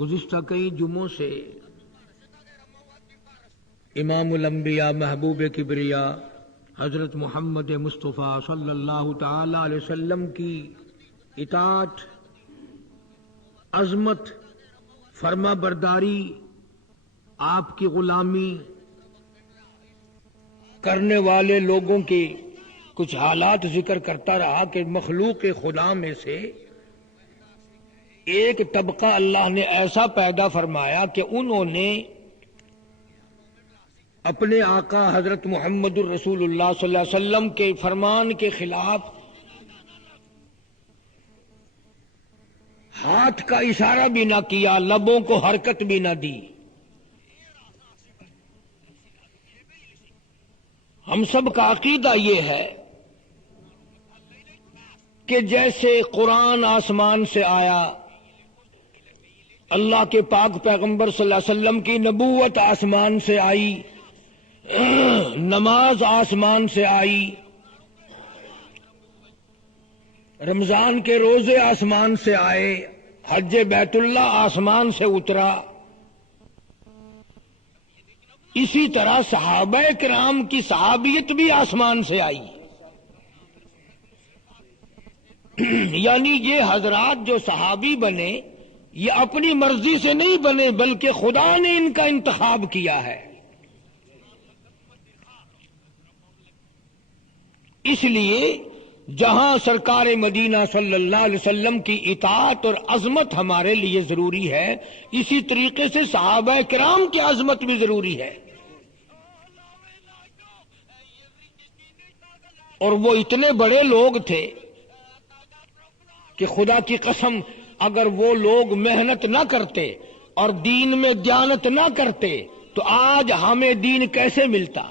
گزشتہ کئی جمعوں سے امام الانبیاء محبوب کبریا حضرت محمد مصطفیٰ صلی اللہ تعالی علیہ وسلم کی اطاعت، عظمت، فرما برداری، آپ کی غلامی کرنے والے لوگوں کے کچھ حالات ذکر کرتا رہا کہ مخلوق خدا میں سے ایک طبقہ اللہ نے ایسا پیدا فرمایا کہ انہوں نے اپنے آقا حضرت محمد الرسول اللہ صلی اللہ علیہ وسلم کے فرمان کے خلاف ہاتھ کا اشارہ بھی نہ کیا، لبوں کو حرکت بھی نہ دی۔ ہم سب کا عقیدہ یہ ہے کہ جیسے قرآن آسمان سے آیا، اللہ کے پاک پیغمبر صلی اللہ علیہ وسلم کی نبوت آسمان سے آئی، نماز آسمان سے آئی، رمضان کے روزے آسمان سے آئے، حج بیت اللہ آسمان سے اترا، اسی طرح صحابہ کرام کی صحابیت بھی آسمان سے آئی۔ یعنی یہ حضرات جو صحابی بنے یہ اپنی مرضی سے نہیں بنے، بلکہ خدا نے ان کا انتخاب کیا ہے۔ اس لیے جہاں سرکار مدینہ صلی اللہ علیہ وسلم کی اطاعت اور عظمت ہمارے لیے ضروری ہے، اسی طریقے سے صحابہ کرام کی عظمت بھی ضروری ہے۔ اور وہ اتنے بڑے لوگ تھے کہ خدا کی قسم اگر وہ لوگ محنت نہ کرتے اور دین میں دیانت نہ کرتے تو آج ہمیں دین کیسے ملتا،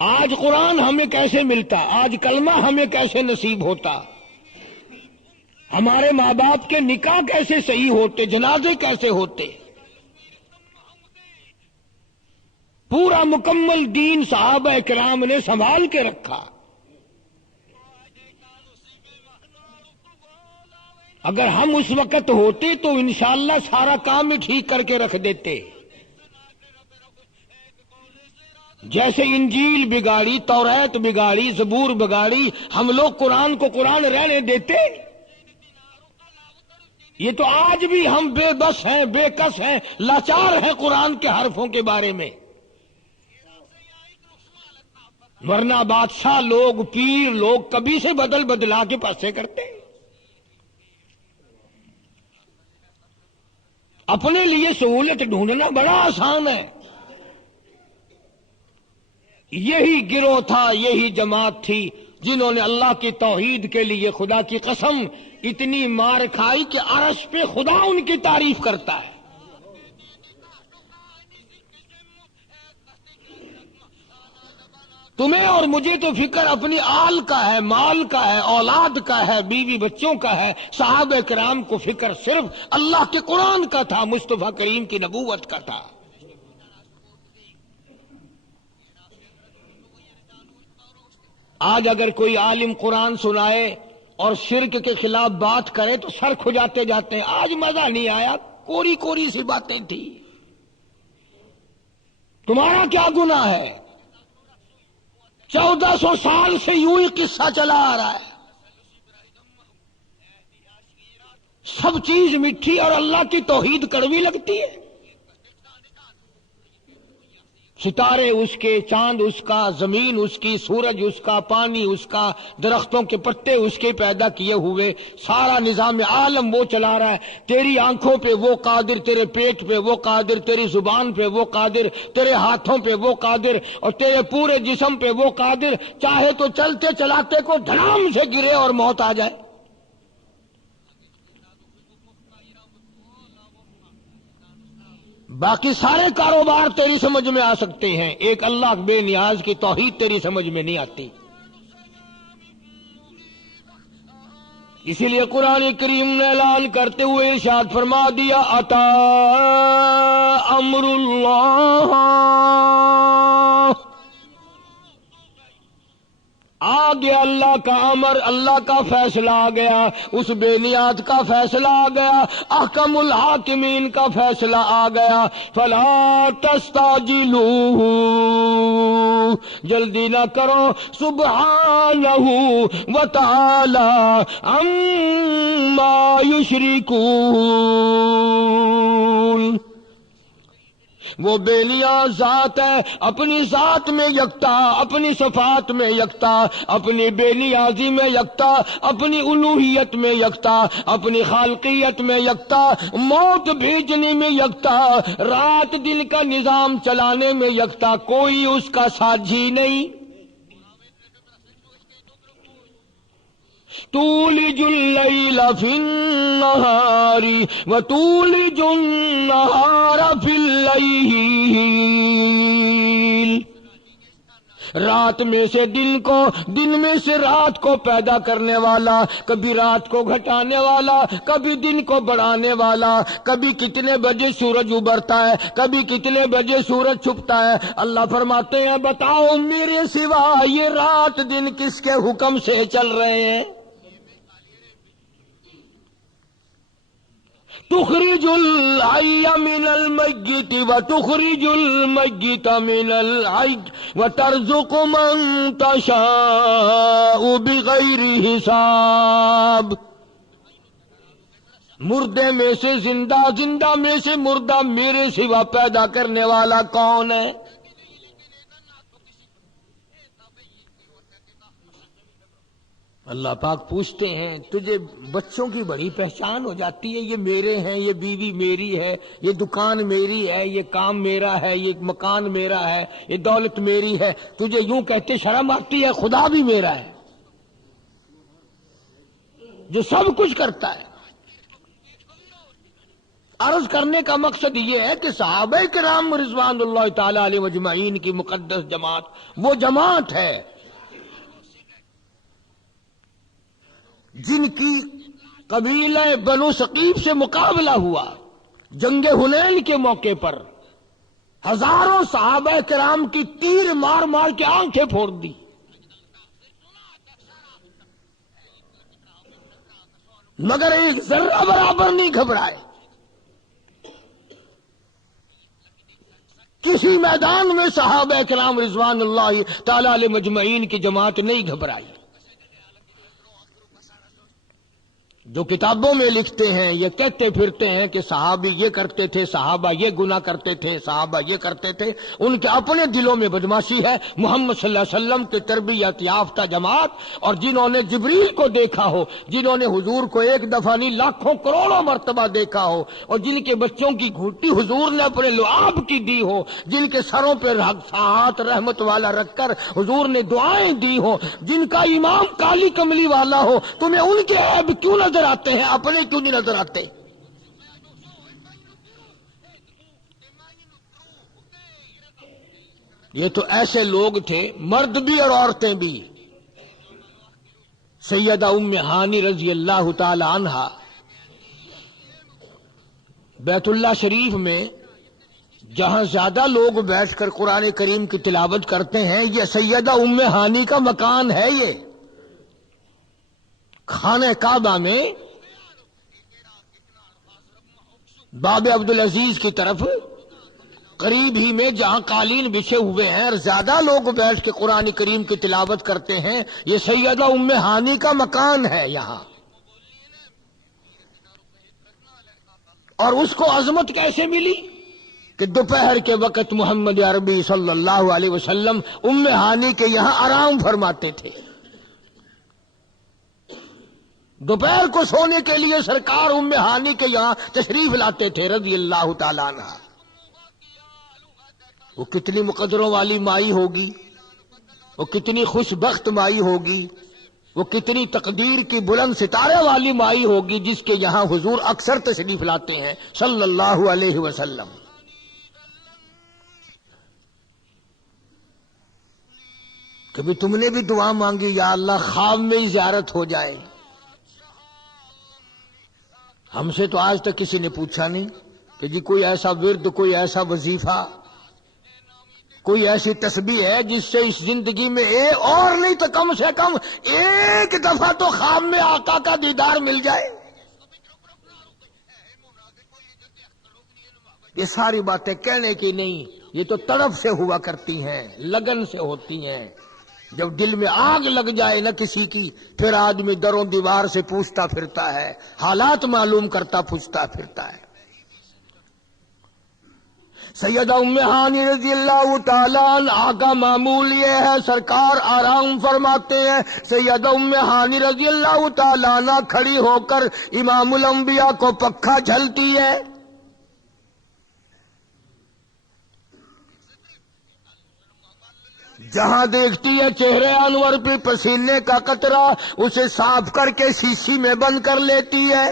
آج قرآن ہمیں کیسے ملتا، آج کلمہ ہمیں کیسے نصیب ہوتا، ہمارے ماں باپ کے نکاح کیسے صحیح ہوتے، جنازے کیسے ہوتے۔ پورا مکمل دین صحابہ کرام نے سنبھال کے رکھا۔ اگر ہم اس وقت ہوتے تو انشاءاللہ سارا کام ہی ٹھیک کر کے رکھ دیتے۔ جیسے انجیل بگاڑی، توریت بگاڑی، زبور بگاڑی، ہم لوگ قرآن کو قرآن رہنے دیتے؟ یہ تو آج بھی ہم بے بس ہیں، بے کس ہیں، لاچار ہیں قرآن کے حرفوں کے بارے میں۔ ورنہ بادشاہ لوگ، پیر لوگ کبھی سے بدل بدلا کے پاسے کرتے۔ اپنے لیے سہولت ڈھونڈنا بڑا آسان ہے۔ یہی گروہ تھا، یہی جماعت تھی جنہوں نے اللہ کی توحید کے لیے خدا کی قسم اتنی مار کھائی کہ عرش پہ خدا ان کی تعریف کرتا ہے۔ تمہیں اور مجھے تو فکر اپنی آل کا ہے، مال کا ہے، اولاد کا ہے، بیوی بچوں کا ہے۔ صحابہ کرام کو فکر صرف اللہ کے قرآن کا تھا، مصطفیٰ کریم کی نبوت کا تھا۔ آج اگر کوئی عالم قرآن سنائے اور شرک کے خلاف بات کرے تو سر کھجاتے جاتے ہیں، آج مزہ نہیں آیا، کوری کوری سی باتیں تھی، تمہارا کیا گناہ ہے؟ 1400 سال سے یوں ہی قصہ چلا آ رہا ہے۔ سب چیز میٹھی اور اللہ کی توحید کڑوی لگتی ہے۔ ستارے اس کے، چاند اس کا، زمین اس کی، سورج اس کا، پانی اس کا، درختوں کے پتے اس کے پیدا کیے ہوئے، سارا نظام عالم وہ چلا رہا ہے۔ تیری آنکھوں پہ وہ قادر، تیرے پیٹ پہ وہ قادر، تیری زبان پہ وہ قادر، تیرے ہاتھوں پہ وہ قادر، اور تیرے پورے جسم پہ وہ قادر۔ چاہے تو چلتے چلاتے کو دھڑام سے گرے اور موت آ جائے۔ باقی سارے کاروبار تیری سمجھ میں آ سکتے ہیں، ایک اللہ بے نیاز کی توحید تیری سمجھ میں نہیں آتی۔ اسی لیے قرآن کریم نے اعلان کرتے ہوئے ارشاد فرما دیا، اتا امر اللہ آ گیا اللہ کا امر، اللہ کا فیصلہ آ گیا، اس بے نیاد کا فیصلہ آ گیا، احکم الحاکمین کا فیصلہ آ گیا۔ فلا تستعجلوہ، جلدی نہ کرو، سبحانہ وتعالی عما یشرکون۔ وہ بے نیاز ذات ہے، اپنی ذات میں یکتا، اپنی صفات میں یکتا، اپنی بے نیازی میں یکتا، اپنی الوہیت میں یکتا، اپنی خالقیت میں یکتا، موت بھیجنے میں یکتا، رات دن کا نظام چلانے میں یکتا، کوئی اس کا ساجھی نہیں۔ تولج اللیل فی النہار وتولج النہار فی اللیل، رات میں سے دن کو، دن میں سے رات کو پیدا کرنے والا، کبھی رات کو گھٹانے والا، کبھی دن کو بڑھانے والا، کبھی کتنے بجے سورج ابھرتا ہے، کبھی کتنے بجے سورج چھپتا ہے۔ اللہ فرماتے ہیں بتاؤ میرے سوا یہ رات دن کس کے حکم سے چل رہے ہیں؟ تخرج الحی من المیت وتخرج المیت من الحی وترزق من تشاء بغیر حساب۔ مردے میں سے زندہ، زندہ میں سے مردہ، میرے سوا پیدا کرنے والا کون ہے؟ اللہ پاک پوچھتے ہیں تجھے بچوں کی بڑی پہچان ہو جاتی ہے، یہ میرے ہیں، یہ بیوی میری ہے، یہ دکان میری ہے، یہ کام میرا ہے، یہ مکان میرا ہے، یہ دولت میری ہے، تجھے یوں کہتے شرم آتی ہے؟ خدا بھی میرا ہے جو سب کچھ کرتا ہے۔ عرض کرنے کا مقصد یہ ہے کہ صحابہ کرام رضوان اللہ تعالی علیہ اجمعین کی مقدس جماعت وہ جماعت ہے جن کی قبیلہ بنو ثقیف سے مقابلہ ہوا جنگ حنین کے موقع پر، ہزاروں صحابہ کرام کی تیر مار مار کے آنکھیں پھوڑ دی، مگر ایک ذرہ برابر نہیں گھبرائے۔ کسی میدان میں صحابہ کرام رضوان اللہ تعالی علیہ مجمعین کی جماعت نہیں گھبرائی۔ جو کتابوں میں لکھتے ہیں، یہ کہتے پھرتے ہیں کہ صحابی یہ کرتے تھے، صحابہ یہ گناہ کرتے تھے، صحابہ یہ کرتے تھے، ان کے اپنے دلوں میں بدماشی ہے۔ محمد صلی اللہ علیہ وسلم کے تربیت یافتہ جماعت، اور جنہوں نے جبریل کو دیکھا ہو، جنہوں نے حضور کو ایک دفعہ نہیں لاکھوں کروڑوں مرتبہ دیکھا ہو، اور جن کے بچوں کی گھوٹی حضور نے اپنے لعاب کی دی ہو، جن کے سروں پہ ہاتھ رحمت والا رکھ کر حضور نے دعائیں دی ہو، جن کا امام کالی کملی والا ہو، تمہیں ان کے عیب کیوں نظر آتے ہیں؟ اپنے کیوں نہیں نظر آتے؟ یہ تو ایسے لوگ تھے، مرد بھی اور عورتیں بھی۔ سیدہ ام ہانی رضی اللہ تعالی عنہا بیت اللہ شریف میں جہاں زیادہ لوگ بیٹھ کر قرآن کریم کی تلاوت کرتے ہیں، یہ سیدہ ام ہانی کا مکان ہے۔ یہ خانہ کعبہ میں باب عبدالعزیز کی طرف قریب ہی میں جہاں قالین بچھے ہوئے ہیں اور زیادہ لوگ بیٹھ کے قرآن کریم کی تلاوت کرتے ہیں، یہ سیدہ ام ہانی کا مکان ہے یہاں۔ اور اس کو عظمت کیسے ملی کہ دوپہر کے وقت محمد عربی صلی اللہ علیہ وسلم ام ہانی کے یہاں آرام فرماتے تھے۔ دوپہر کو سونے کے لیے سرکار ام ہانی کے یہاں تشریف لاتے تھے رضی اللہ تعالیٰ عنہ۔ وہ کتنی مقدروں والی مائی ہوگی، وہ کتنی خوش بخت مائی ہوگی، وہ کتنی تقدیر کی بلند ستارے والی مائی ہوگی جس کے یہاں حضور اکثر تشریف لاتے ہیں صلی اللہ علیہ وسلم۔ کبھی تم نے بھی دعا مانگی یا اللہ خواب میں ہی زیارت ہو جائے؟ ہم سے تو آج تک کسی نے پوچھا نہیں کہ جی کوئی ایسا ورد، کوئی ایسا وظیفہ، کوئی ایسی تسبیح ہے جس سے اس زندگی میں ایک اور نہیں تو کم سے کم ایک دفعہ تو خواب میں آقا کا دیدار مل جائے؟ یہ ساری باتیں کہنے کی نہیں، یہ تو طرف سے ہوا کرتی ہیں، لگن سے ہوتی ہیں۔ جب دل میں آگ لگ جائے نہ کسی کی، پھر آدمی دروں دیوار سے پوچھتا پھرتا ہے، حالات معلوم کرتا پوچھتا پھرتا ہے۔ سیدہ ام ہانی رضی اللہ تعالیٰ عنہا کا معمول یہ ہے، سرکار آرام فرماتے ہیں، سیدہ ام ہانی رضی اللہ تعالیٰ عنہ کھڑی ہو کر امام الانبیاء کو پکھا جھلتی ہے۔ جہاں دیکھتی ہے چہرے انور پہ پسینے کا قطرہ، اسے صاف کر کے شیشی میں بند کر لیتی ہے۔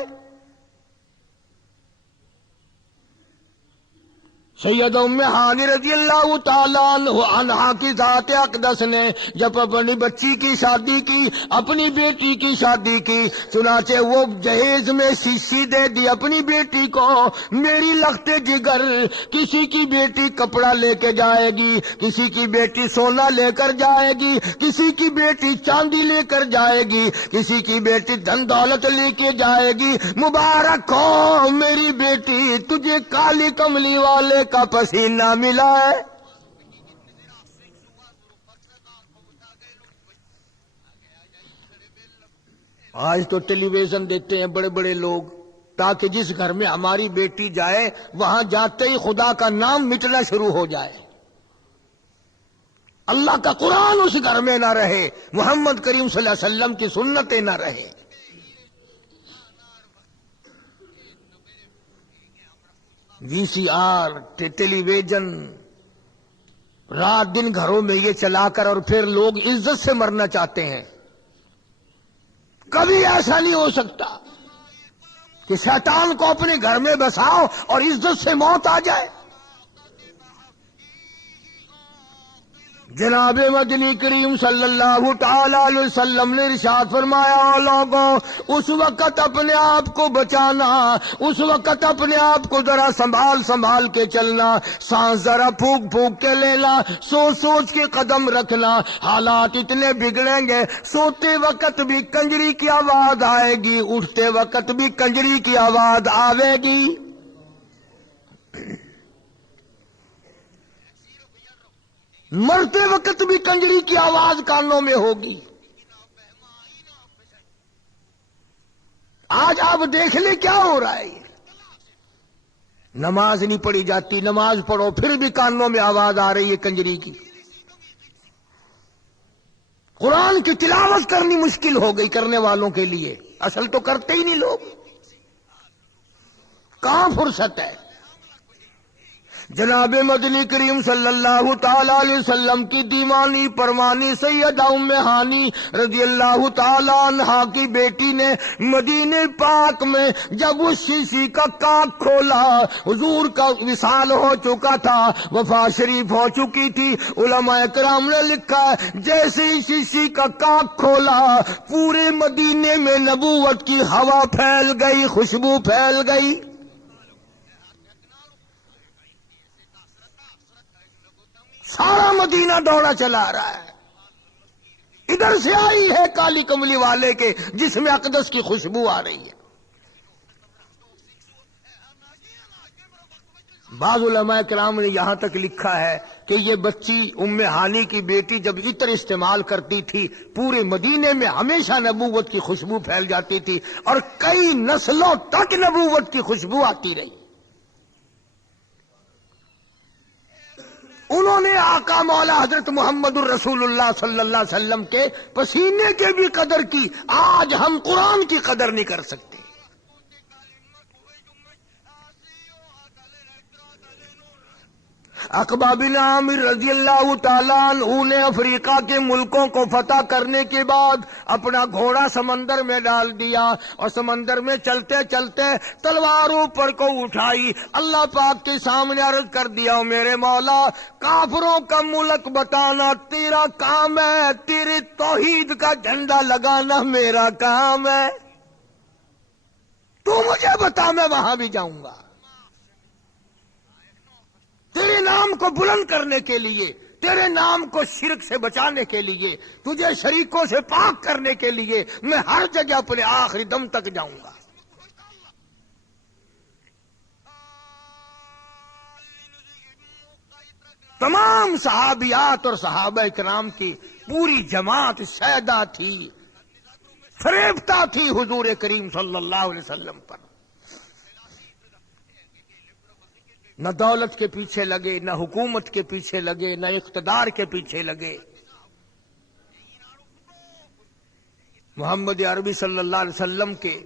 سیدہ ام ہانی رضی اللہ تعالیٰ عنہا کی ذات اقدس نے جب اپنی بچی کی شادی کی، اپنی بیٹی کی شادی کی، چنانچہ وہ جہیز میں شیشی دے دی اپنی بیٹی کو۔ میری لخت جگر، کسی کی بیٹی کپڑا لے کے جائے گی، کسی کی بیٹی سونا لے کر جائے گی، کسی کی بیٹی چاندی لے کر جائے گی، کسی کی بیٹی دھن دولت لے کے جائے گی۔ مبارک ہو میری بیٹی، تجھے کالی کملی والے کا پسینہ ملا ہے۔ آج تو ٹیلی ویژن دیتے ہیں بڑے بڑے لوگ، تاکہ جس گھر میں ہماری بیٹی جائے وہاں جاتے ہی خدا کا نام مٹنا شروع ہو جائے، اللہ کا قرآن اس گھر میں نہ رہے، محمد کریم صلی اللہ علیہ وسلم کی سنتیں نہ رہے۔ وی سی آر، ٹیلی ویژن، رات دن گھروں میں یہ چلا کر، اور پھر لوگ عزت سے مرنا چاہتے ہیں۔ کبھی ایسا نہیں ہو سکتا کہ شیطان کو اپنے گھر میں بساؤ اور عزت سے موت آ جائے۔ جناب مدنی کریم صلی اللہ تعالی علیہ وسلم نے ارشاد فرمایا، لوگوں اس وقت اپنے آپ کو بچانا، اس وقت اپنے آپ کو ذرا سنبھال کے چلنا، سانس ذرا پھونک پھونک کے لینا، سوچ سوچ کے قدم رکھنا۔ حالات اتنے بگڑیں گے، سوتے وقت بھی کنجری کی آواز آئے گی، اٹھتے وقت بھی کنجری کی آواز آئے گی۔ مرتے وقت بھی کنجری کی آواز کانوں میں ہوگی۔ آج آپ دیکھ لیں کیا ہو رہا ہے۔ نماز نہیں پڑھی جاتی، نماز پڑھو پھر بھی کانوں میں آواز آ رہی ہے کنجری کی۔ قرآن کی تلاوت کرنی مشکل ہو گئی کرنے والوں کے لیے، اصل تو کرتے ہی نہیں لوگ، کہاں فرصت ہے۔ جناب مدنی کریم صلی اللہ تعالی علیہ وسلم کی دیوانی پروانی سیدہ ام ہانی رضی اللہ تعالی عنہا کی بیٹی نے مدینے پاک میں جب اس شیشی کا کاک کھولا، حضور کا وصال ہو چکا تھا، وفات شریف ہو چکی تھی۔ علماء کرام نے لکھا ہے جیسے ہی شیشی کا کاک کھولا، پورے مدینے میں نبوت کی ہوا پھیل گئی، خوشبو پھیل گئی۔ سارا مدینہ دوڑا چلا رہا ہے، ادھر سے آئی ہے کالی کملی والے کے جس میں اقدس کی خوشبو آ رہی ہے۔ بعض علماء کرام نے یہاں تک لکھا ہے کہ یہ بچی ام ہانی کی بیٹی جب عطر استعمال کرتی تھی، پورے مدینے میں ہمیشہ نبوت کی خوشبو پھیل جاتی تھی، اور کئی نسلوں تک نبوت کی خوشبو آتی رہی۔ انہوں نے آقا مولا حضرت محمد الرسول اللہ صلی اللہ علیہ وسلم کے پسینے کی بھی قدر کی۔ آج ہم قرآن کی قدر نہیں کر سکتے۔ عقبہ بن عامر رضی اللہ تعالیٰ عنہ نے افریقہ کے ملکوں کو فتح کرنے کے بعد اپنا گھوڑا سمندر میں ڈال دیا، اور سمندر میں چلتے چلتے تلوار اوپر کو اٹھائی، اللہ پاک کے سامنے عرض کر دیا، میرے مولا کافروں کا ملک بتانا تیرا کام ہے، تیرے توحید کا جھنڈا لگانا میرا کام ہے، تو مجھے بتا میں وہاں بھی جاؤں گا۔ تیرے نام کو بلند کرنے کے لیے تیرے نام کو شرک سے بچانے کے لیے، تجھے شریکوں سے پاک کرنے کے لیے میں ہر جگہ اپنے آخری دم تک جاؤں گا۔ تمام صحابیات اور صحابہ کرام کی پوری جماعت سیدہ تھی، فریبتا تھی حضور کریم صلی اللہ علیہ وسلم پر۔ نہ دولت کے پیچھے لگے، نہ حکومت کے پیچھے لگے، نہ اقتدار کے پیچھے لگے۔ محمد عربی صلی اللہ علیہ وسلم کے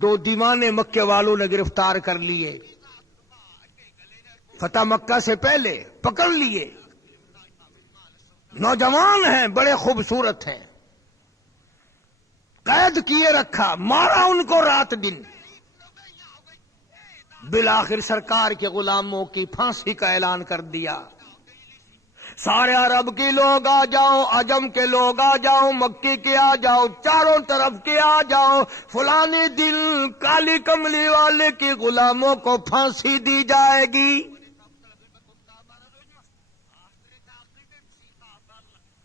2 دیوانے مکے والوں نے گرفتار کر لیے، فتح مکہ سے پہلے پکڑ لیے۔ نوجوان ہیں، بڑے خوبصورت ہیں، قید کیے رکھا، مارا ان کو رات دن۔ بالآخر سرکار کے غلاموں کی پھانسی کا اعلان کر دیا۔ سارے عرب کے لوگ آ جاؤ، عجم کے لوگ آ جاؤ، مکی کے آ جاؤ، چاروں طرف کے آ جاؤ، فلانے دن کالی کملی والے کے غلاموں کو پھانسی دی جائے گی۔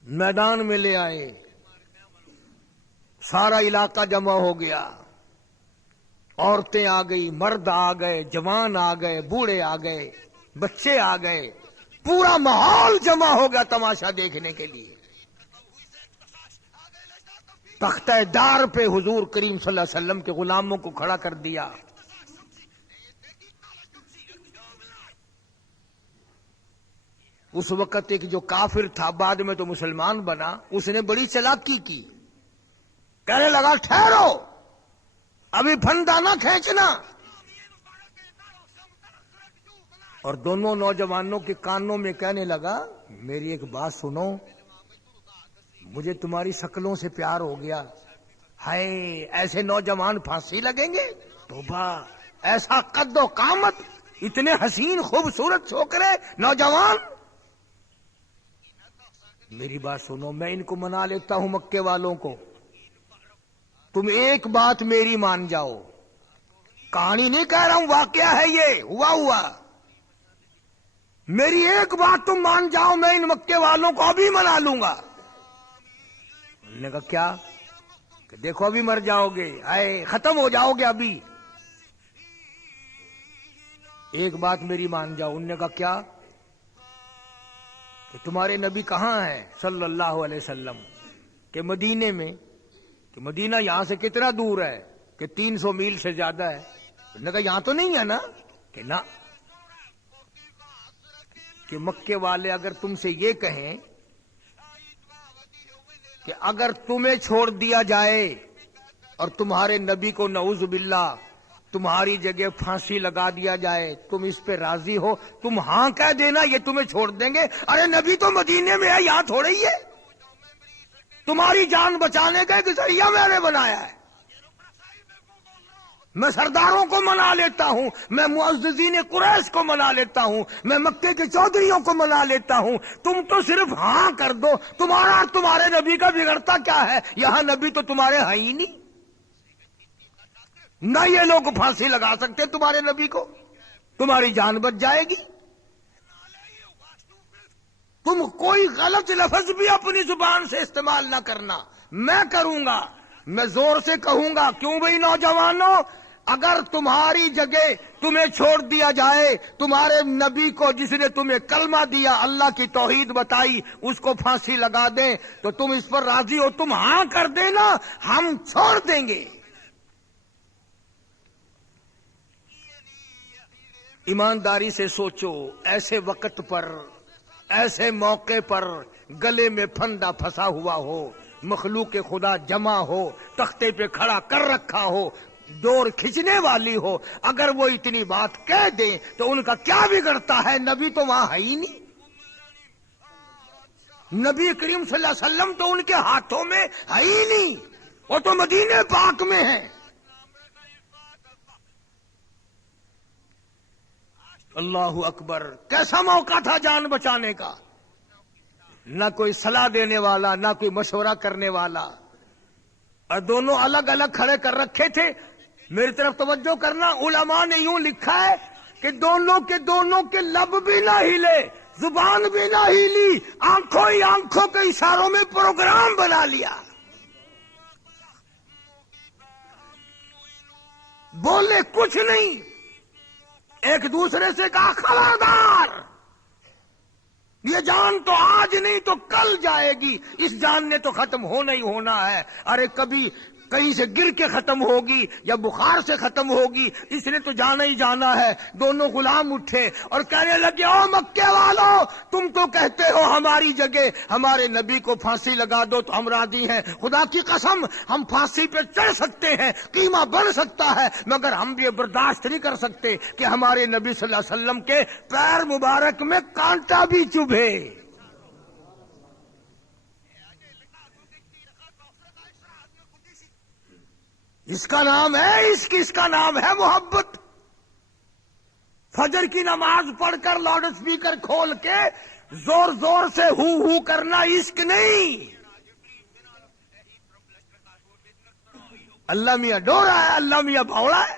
میدان میں لے آئے، سارا علاقہ جمع ہو گیا، عورتیں آ گئی، مرد آ گئے، جوان آ گئے، بوڑھے آ گئے، بچے آ گئے، پورا ماحول جمع ہو گیا تماشا دیکھنے کے لیے۔ تختہ دار پہ حضور کریم صلی اللہ علیہ وسلم کے غلاموں کو کھڑا کر دیا۔ اس وقت ایک جو کافر تھا، بعد میں تو مسلمان بنا، اس نے بڑی چالاکی کی، کہنے لگا ٹھہرو، ابھی پھندا نہ کھینچنا۔ اور دونوں نوجوانوں کے کانوں میں کہنے لگا میری ایک بات سنو، مجھے تمہاری شکلوں سے پیار ہو گیا۔ ہائے، ایسے نوجوان پھانسی لگیں گے؟ توبہ، ایسا قد و قامت، اتنے حسین خوبصورت چھوکرے نوجوان۔ میری بات سنو، میں ان کو منا لیتا ہوں، مکے والوں کو، تم ایک بات میری مان جاؤ، کہانی نہیں کہہ رہا ہوں، واقعہ ہے، یہ ہوا۔ میری ایک بات تم مان جاؤ، میں ان مکے والوں کو ابھی منا لوں گا۔ انہوں نے کہا کیا؟ کہ دیکھو ابھی مر جاؤ گے، آئے ختم ہو جاؤ گے ابھی، ایک بات میری مان جاؤ۔ انہوں نے کہا کیا؟ کہ تمہارے نبی کہاں ہیں صلی اللہ علیہ وسلم؟ کہ مدینے میں۔ کہ مدینہ یہاں سے کتنا دور ہے؟ کہ 300 میل سے زیادہ ہے۔ انہوں نے کہا یہاں تو نہیں ہے نا؟ کہ نہ۔ کہ مکے والے اگر تم سے یہ کہیں کہ اگر تمہیں چھوڑ دیا جائے اور تمہارے نبی کو نعوذ باللہ تمہاری جگہ پھانسی لگا دیا جائے، تم اس پہ راضی ہو؟ تم ہاں کہہ دینا، یہ تمہیں چھوڑ دیں گے۔ ارے نبی تو مدینے میں ہے، یہاں تھوڑے ہی ہے، تمہاری جان بچانے کا ایک ذریعہ میں نے بنایا ہے۔ میں سرداروں کو منا لیتا ہوں، میں معززین قریش کو منا لیتا ہوں، میں مکے کے چودھریوں کو منا لیتا ہوں، تم تو صرف ہاں کر دو۔ تمہارا اور تمہارے نبی کا بگڑتا کیا ہے؟ یہاں نبی تو تمہارے ہیں ہی نہیں، نہ یہ لوگ پھانسی لگا سکتے تمہارے نبی کو، تمہاری جان بچ جائے گی۔ تم کوئی غلط لفظ بھی اپنی زبان سے استعمال نہ کرنا، میں کروں گا، میں زور سے کہوں گا۔ کیوں بھئی نوجوانوں، اگر تمہاری جگہ تمہیں چھوڑ دیا جائے، تمہارے نبی کو جس نے تمہیں کلمہ دیا، اللہ کی توحید بتائی، اس کو پھانسی لگا دیں تو تم اس پر راضی ہو؟ تم ہاں کر دینا، ہم چھوڑ دیں گے۔ ایمانداری سے سوچو، ایسے وقت پر، ایسے موقع پر گلے میں پھندا پھنسا ہوا ہو، مخلوق خدا جمع ہو، تختے پہ کھڑا کر رکھا ہو، ڈور کھچنے والی ہو، اگر وہ اتنی بات کہہ دیں تو ان کا کیا بگڑتا ہے؟ نبی تو وہاں ہے ہی نہیں، نبی کریم صلی اللہ علیہ وسلم تو ان کے ہاتھوں میں ہے ہی نہیں، وہ تو مدینے پاک میں ہیں۔ اللہ اکبر، کیسا موقع تھا جان بچانے کا، نہ کوئی صلاح دینے والا، نہ کوئی مشورہ کرنے والا، اور دونوں الگ الگ کھڑے کر رکھے تھے۔ میری طرف توجہ کرنا، علماء نے یوں لکھا ہے کہ دونوں کے لب بھی نہ ہلے، زبان بھی نہ ہیلی، آنکھوں ہی آنکھوں کے اشاروں میں پروگرام بنا لیا، بولے کچھ نہیں، ایک دوسرے سے کہا خبردار، یہ جان تو آج نہیں تو کل جائے گی، اس جان نے تو ختم ہونا ہی ہونا ہے، ارے کبھی کہیں سے گر کے ختم ہوگی یا بخار سے ختم ہوگی، اس نے تو جانا ہی جانا ہے۔ دونوں غلام اٹھے اور کہنے لگے او مکے والو، تم تو کہتے ہو ہماری جگہ ہمارے نبی کو پھانسی لگا دو تو ہم راضی ہیں، خدا کی قسم ہم پھانسی پہ چڑھ سکتے ہیں، قیمہ بن سکتا ہے، مگر ہم یہ برداشت نہیں کر سکتے کہ ہمارے نبی صلی اللہ علیہ وسلم کے پیر مبارک میں کانٹا بھی چبھے۔ اس کا نام ہے عشق، اس کا نام ہے محبت۔ فجر کی نماز پڑھ کر لاؤڈ اسپیکر کھول کے زور زور سے ہو کرنا عشق نہیں۔ اللہ میاں ڈورا ہے، اللہ میاں بھوڑا ہے،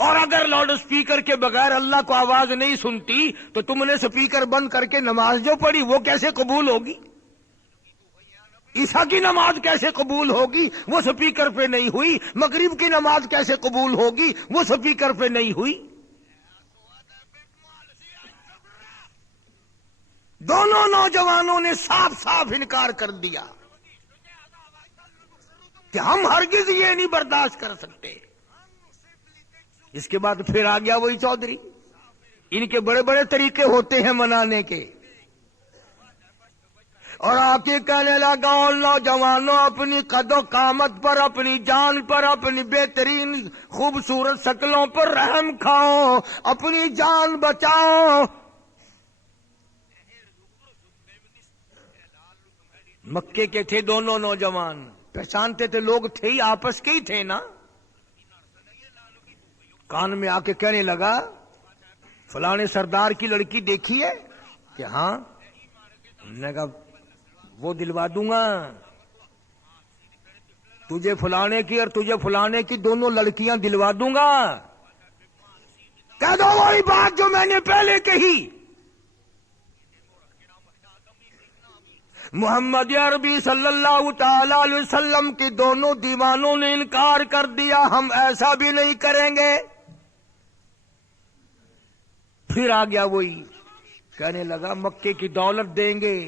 اور اگر لاؤڈ اسپیکر کے بغیر اللہ کو آواز نہیں سنتی تو تم نے اسپیکر بند کر کے نماز جو پڑھی وہ کیسے قبول ہوگی؟ عشاء کی نماز کیسے قبول ہوگی؟ وہ سپیکر پہ نہیں ہوئی۔ مغرب کی نماز کیسے قبول ہوگی؟ وہ سپیکر پہ نہیں ہوئی۔ دونوں نوجوانوں نے صاف صاف انکار کر دیا کہ ہم ہرگز یہ نہیں برداشت کر سکتے۔ اس کے بعد پھر آ گیا وہی چودھری، ان کے بڑے بڑے طریقے ہوتے ہیں منانے کے، اور آ کے کہنے لگا نوجوانوں اپنی قد و قامت پر، اپنی جان پر، اپنی بہترین خوبصورت شکلوں پر رحم کھاؤ، اپنی جان بچاؤ۔ مکے کے تھے دونوں نوجوان، پہچانتے تھے، لوگ تھے ہی، آپس کے ہی تھے نا۔ کان میں آ کے کہنے لگا فلانے سردار کی لڑکی دیکھی ہے کہ ہاں؟ نے کہا وہ دلوا دوں گا، تجھے فلانے کی اور تجھے فلانے کی دونوں لڑکیاں دلوا دوں گا۔ کہہ دو وہی بات جو میں نے پہلے کہی، محمد عربی صلی اللہ تعالی علیہ وسلم کی دونوں دیوانوں نے انکار کر دیا، ہم ایسا بھی نہیں کریں گے۔ پھر آ گیا وہی، کہنے لگا مکے کی دولت دیں گے،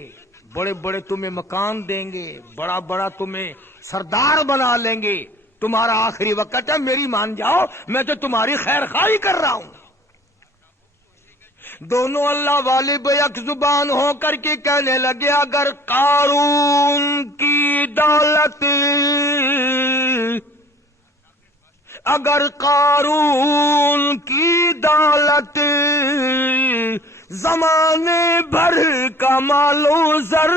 بڑے بڑے تمہیں مکان دیں گے، بڑا بڑا تمہیں سردار بنا لیں گے، تمہارا آخری وقت ہے، میری مان جاؤ، میں تو تمہاری خیر خواہی کر رہا ہوں۔ دونوں اللہ والے بیک زبان ہو کر کے کہنے لگے اگر قارون کی دولت، اگر قارون کی دولت زمانے بھر کا مال و زر،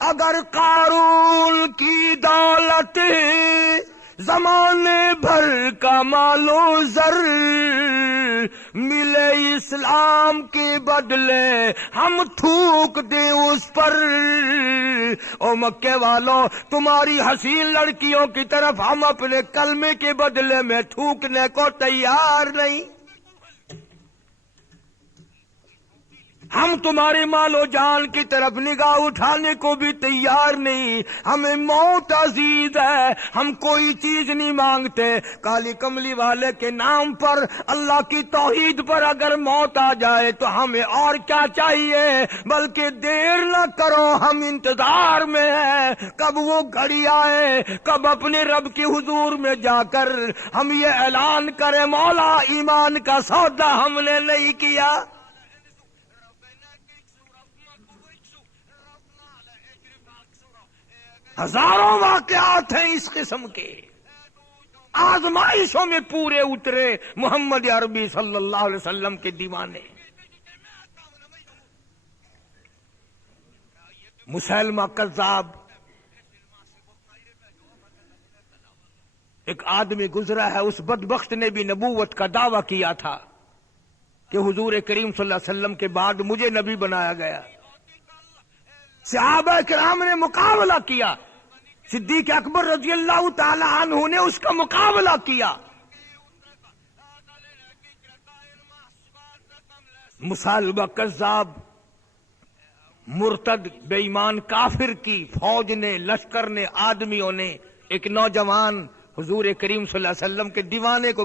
اگر قارون کی دولت زمانے بھر کا مال و زر ملے اسلام کے بدلے ہم تھوک دیں اس پر۔ او مکے والوں، تمہاری حسین لڑکیوں کی طرف ہم اپنے کلمے کے بدلے میں تھوکنے کو تیار نہیں، ہم تمہارے مال و جان کی طرف نگاہ اٹھانے کو بھی تیار نہیں، ہمیں موت عزیز ہے، ہم کوئی چیز نہیں مانگتے۔ کالی کملی والے کے نام پر، اللہ کی توحید پر اگر موت آ جائے تو ہمیں اور کیا چاہیے، بلکہ دیر نہ کرو، ہم انتظار میں ہیں کب وہ گھڑی آئے، کب اپنے رب کے حضور میں جا کر ہم یہ اعلان کریں مولا ایمان کا سودا ہم نے نہیں کیا۔ ہزاروں واقعات ہیں اس قسم کے، آزمائشوں میں پورے اترے محمد عربی صلی اللہ علیہ وسلم کے دیوانے۔ مسیلمہ کذاب، ایک آدمی گزرا ہے، اس بدبخت نے بھی نبوت کا دعویٰ کیا تھا کہ حضور کریم صلی اللہ علیہ وسلم کے بعد مجھے نبی بنایا گیا۔ صحابہ کرام نے مقابلہ کیا، صدیق اکبر رضی اللہ تعالی عنہ نے اس کا مقابلہ کیا۔ مسالبہ کذاب مرتد بے ایمان کافر کی فوج نے، لشکر نے، آدمیوں نے ایک نوجوان حضور کریم صلی اللہ علیہ وسلم کے دیوانے کو